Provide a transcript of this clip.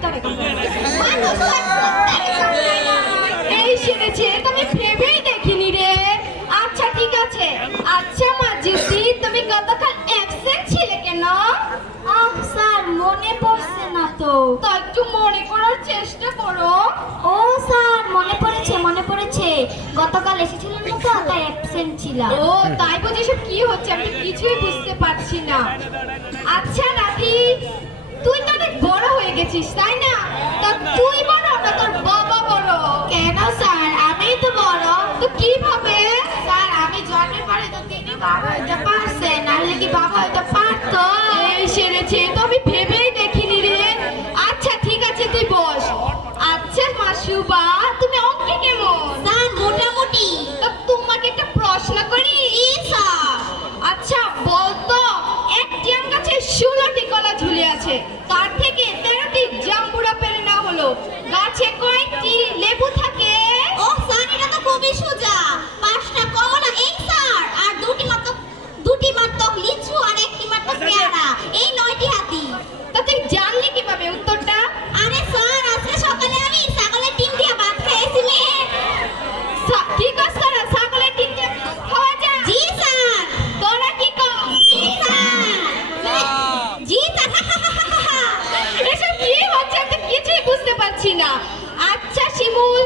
কুত্তারে এই সেরেছে তুমি ভেবেই দেখিনি রে। আচ্ছা ঠিক আছে। আচ্ছা মাজিদি তুমি গতকাল অ্যাবসেন্ট ছিলে কেন? স্যার মনে পড়ছে না তো। তা একটু মনে করার চেষ্টা করো। ও স্যার মনে পড়েছে গতকাল এসেছিলেন না তো, তাই অ্যাবসেন্ট ছিলাম। ও তাই বুঝি সব কি হচ্ছে আমি কিছুই বুঝতে পারছি না। আচ্ছা রাধি তুই তো অনেক বড় হয়ে গেছিস তাই না? তা তুই বড় না তোর বাবা বড়? কেন স্যার, আমিই তো বড়। তো কিভাবে? স্যার আমি জন্মের পরে তো তিনি বাবা হইতে পারছে, নাহলে কি বাবা হইতে পারতো? এই সেরেছে তো আমি ভেবেই দেখিনি রে। আচ্ছা ঠিক আছে তুই বস। আচ্ছা মাসুবা তুমি অঙ্কে কেমন? স্যার মোটামুটি। তা তোমাকে একটা প্রশ্ন করি। আচ্ছা বলতো একটি আম গাছে 16টি কলা ঝুলে আছে, তার থেকে 13টি জাম্বুরা পেরে না হলো গাছে কয়টি লেবু থাকে? ও স্যার এটা তো খুবই সোজা। 5টা কমলা এই স্যার, আর দুটি মাত্র লিচু আর একটি মাত্র পেয়ারা, এই 9টি হাতি। তা তুই জানলি কিভাবে উত্তরটা? আরে স্যার আজকে সকালে আমি ছাগলের ডিম দিয়ে ভাত খেয়েছি। ঠিক আছে না ছাগলের ডিম দিয়ে খাওয়া যায়? জি স্যার। তোরা কি কর? জি স্যার। জি স্যার। এসব কি হচ্ছে আমি তো কিছুই বুঝতে পারছি না। আচ্ছা শিমুল